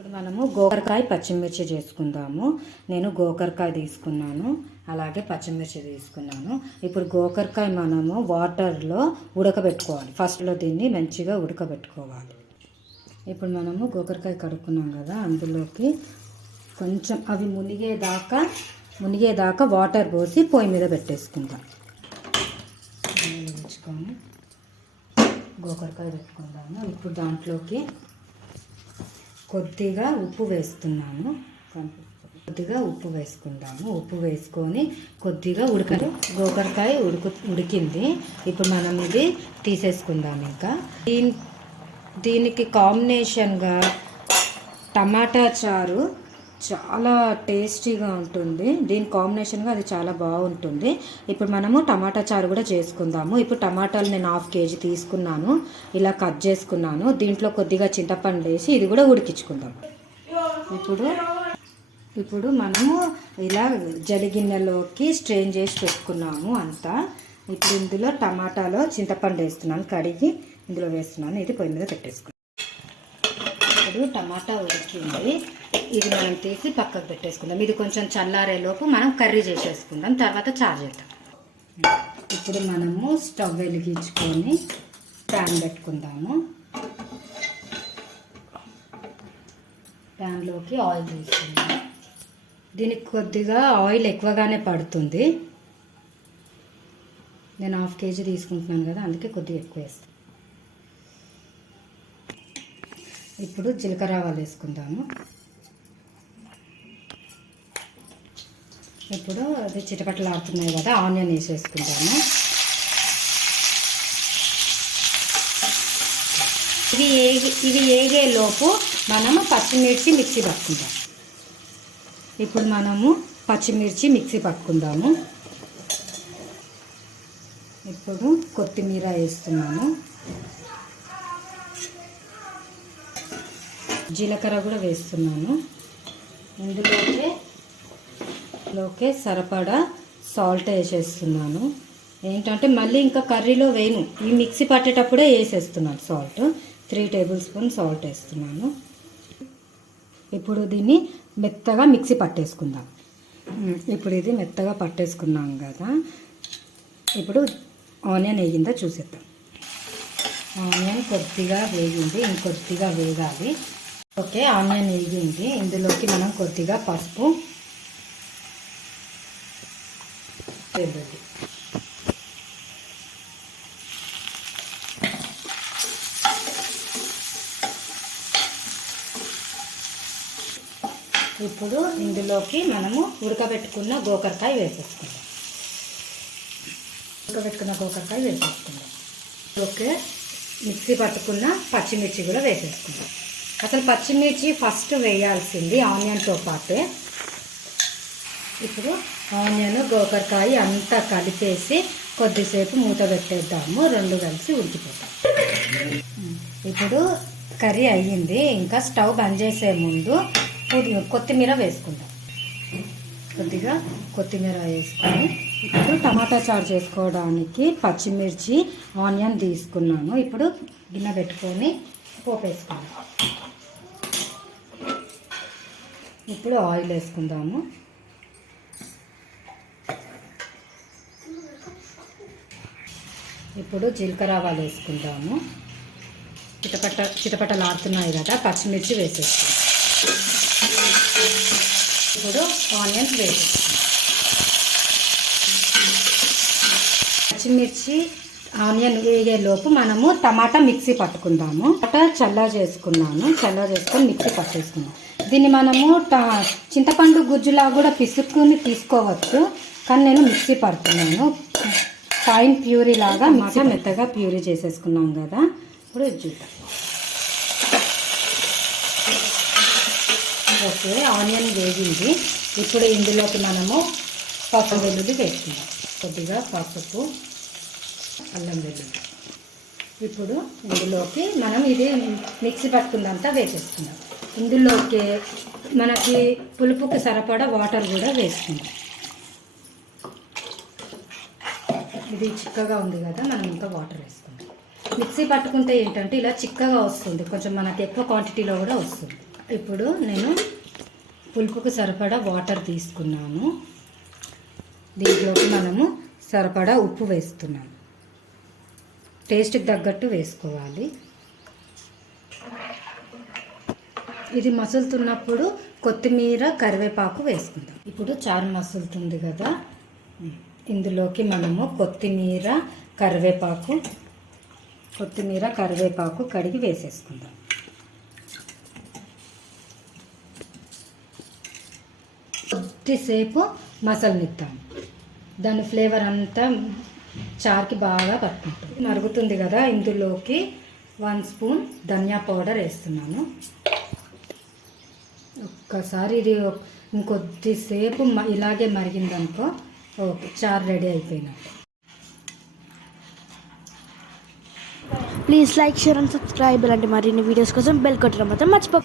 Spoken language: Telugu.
ఇప్పుడు మనము గోకరకాయ పచ్చిమిర్చి చేసుకుందాము. నేను గోకరకాయ తీసుకున్నాను, అలాగే పచ్చిమిర్చి తీసుకున్నాను. ఇప్పుడు గోకరకాయ మనము వాటర్లో ఉడకబెట్టుకోవాలి. ఫస్ట్లో దీన్ని మంచిగా ఉడకబెట్టుకోవాలి. ఇప్పుడు మనము గోకరకాయ కడుక్కున్నాం కదా, అందులోకి కొంచెం అవి మునిగేదాకా వాటర్ పోసి పొయ్యి మీద పెట్టేసుకుందాం. వేయించుకొని గోకరకాయ పెట్టుకుందాము. ఇప్పుడు దాంట్లోకి కొద్దిగా ఉప్పు వేస్తున్నాను. కొద్దిగా ఉప్పు వేసుకుందాము. ఉప్పు వేసుకొని కొద్దిగా గోకరకాయ ఉడికింది. ఇప్పుడు మనం ఇది తీసేసుకుందాం. ఇంకా దీనికి కాంబినేషన్గా టమాటా చారు చాలా టేస్టీగా ఉంటుంది. దీని కాంబినేషన్గా అది చాలా బాగుంటుంది. ఇప్పుడు మనము టమాటా చారు కూడా చేసుకుందాము. ఇప్పుడు టమాటాలు నేను 1/2 kg తీసుకున్నాను, ఇలా కట్ చేసుకున్నాను. దీంట్లో కొద్దిగా చింతపండు వేసి ఇది కూడా ఉడికించుకుందాం. ఇప్పుడు మనము ఇలా జడిగిన్నెలోకి స్ట్రెయిన్ చేసి పెట్టుకున్నాము అంతా. ఇప్పుడు ఇందులో టమాటాలో చింతపండు వేస్తున్నాను, కడిగి ఇందులో వేస్తున్నాను. ఇది పొయ్యి మీద పెట్టేసుకున్నాను. ఇప్పుడు టమాటా ఉడికింది, ఇది మనం తీసి పక్కకు పెట్టేసుకుందాం. ఇది కొంచెం చల్లారేలోపు మనం కర్రీ చేసేసుకుందాం, తర్వాత చారు చేద్దాం. ఇప్పుడు మనము స్టవ్ వెలిగించుకొని ప్యాన్ పెట్టుకుందాము. ప్యాన్లోకి ఆయిల్ తీసుకుందాం. దీనికి కొద్దిగా ఆయిల్ ఎక్కువగానే పడుతుంది. నేను 1/2 kg తీసుకుంటున్నాను కదా, అందుకే కొద్దిగా ఎక్కువ వేస్తాను. ఇప్పుడు జీలకర్ర ఆవాలు వేసుకుందాము. ఇప్పుడు అది చిటపటలాడుతున్నాయి కదా, ఆనియన్ వేసేసుకుందాము. ఇవి ఏగేలోపు మనము పచ్చిమిర్చి మిక్సీ పట్టుకుందాం. ఇప్పుడు మనము పచ్చిమిర్చి మిక్సీ పట్టుకుందాము. ఇప్పుడు కొత్తిమీర వేస్తున్నాము. జీలకర్ర కూడా వేస్తున్నాను. ఇందులోకి సరిపడా సాల్ట్ వేసేస్తున్నాను. ఏంటంటే మళ్ళీ ఇంకా కర్రీలో వేయను, ఈ మిక్సీ పట్టేటప్పుడే వేసేస్తున్నాను సాల్ట్. 3 tablespoon సాల్ట్ వేస్తున్నాను. ఇప్పుడు దీన్ని మెత్తగా మిక్సీ పట్టేసుకుందాం. ఇప్పుడు ఇది మెత్తగా పట్టేసుకున్నాం కదా, ఇప్పుడు ఆనియన్ వేగిందా చూసేద్దాం. ఆనియన్ కొద్దిగా వేగింది, ఇంకొద్దిగా వేగాలి. ఓకే, ఆనియన్ వేగింది. ఇందులోకి మనం కొద్దిగా పసుపు, వెల్లుల్లి, ఇప్పుడు ఇందులోకి మనము ఉడకబెట్టుకున్న గోకరకాయ వేసేసుకుందాం. ఓకే, మిక్సీ పట్టుకున్న పచ్చిమిర్చి కూడా వేసేసుకుందాం. అసలు పచ్చిమిర్చి ఫస్ట్ వేయాల్సింది ఆనియన్తో పాటే. ఇప్పుడు ఆనియన్ గోకరకాయ అంతా కలిపేసి కొద్దిసేపు మూత పెట్టేద్దాము, 2 కలిసి ఉడికిపోతాం. ఇప్పుడు కర్రీ అయ్యింది. ఇంకా స్టవ్ బంద్ చేసే ముందు కొత్తిమీర వేసుకుందాం. కొద్దిగా కొత్తిమీర వేసుకొని ఇప్పుడు టమాటా చారు చేసుకోవడానికి పచ్చిమిర్చి ఆనియన్ తీసుకున్నాను. ఇప్పుడు గిన్నె పెట్టుకొని పోపు వేసుకుందాం. ఇప్పుడు ఆయిల్ వేసుకుందాము. ఇప్పుడు జీలకర్ర ఆవాలు వేసుకుందాము. చిటపటలాడుతున్నాయి కదా, పచ్చిమిర్చి వేసేస్తాం. ఇప్పుడు ఆనియన్స్ వేసేస్తాం. పచ్చిమిర్చి ఆనియన్ వేగేలోపు మనము టమాటా మిక్సీ పట్టుకుందాము. టమాటా చల్లా చేసుకొని మిక్సీ పట్టేసుకుందాం. దీన్ని మనము చింతపండు గుజ్జులా కూడా పిసుక్కుని తీసుకోవచ్చు, కానీ నేను మిక్సీ పడుతున్నాను. ఫైన్ ప్యూరీ లాగా మెత్తగా ప్యూరీ చేసేసుకున్నాం కదా. ఇప్పుడు చూద్దాం. ఓకే, ఆనియన్ వేగింది. ఇప్పుడు ఇందులోకి మనము పసుపు వెల్లుల్లి వేసుకుందాం. కొద్దిగా పసుపు, అల్లం వెల్లుల్లి. ఇప్పుడు ఇందులోకి మనం ఇది మిక్సీ పట్టుకుందంతా వేసేసుకుందాం. ఇందులోకి మనకి పులుపుకి సరిపడా వాటర్ కూడా వేసుకుందాం. ఇది చిక్కగా ఉంది కదా, మనం ఇంకా వాటర్ వేసుకుందాం. మిక్సీ పట్టుకుంటే ఏంటంటే ఇలా చిక్కగా వస్తుంది, కొంచెం మనకి ఎక్కువ క్వాంటిటీలో కూడా వస్తుంది. ఇప్పుడు నేను పులుపుకు సరిపడా వాటర్ తీసుకున్నాను. దీంట్లోకి మనము సరిపడా ఉప్పు వేస్తున్నాను. టేస్ట్కి తగ్గట్టు వేసుకోవాలి. ఇది మసులుతున్నప్పుడు కొత్తిమీర కరివేపాకు వేసుకుందాం. ఇప్పుడు చారు మసులుతుంది కదా, ఇందులోకి మనము కొత్తిమీర కరివేపాకు కడిగి వేసేసుకుందాం. కొద్దిసేపు మసలనిద్దాం. దాని ఫ్లేవర్ అంతా చారుకి బాగా పట్టుకుంటుంది. మరుగుతుంది కదా, ఇందులోకి 1 స్పూన్ ధనియా పౌడర్ వేస్తున్నాను. ఒక్కసారి ఇది ఇంకొద్దిసేపు ఇలాగే మరిగిందనుకో ఓకే, చారు రెడీ అయిపోయినట్టు. Please like, share and subscribe. ఇలాంటి మరిన్ని వీడియోస్ కోసం బెల్ కొట్టడం మాత్రం మర్చిపో.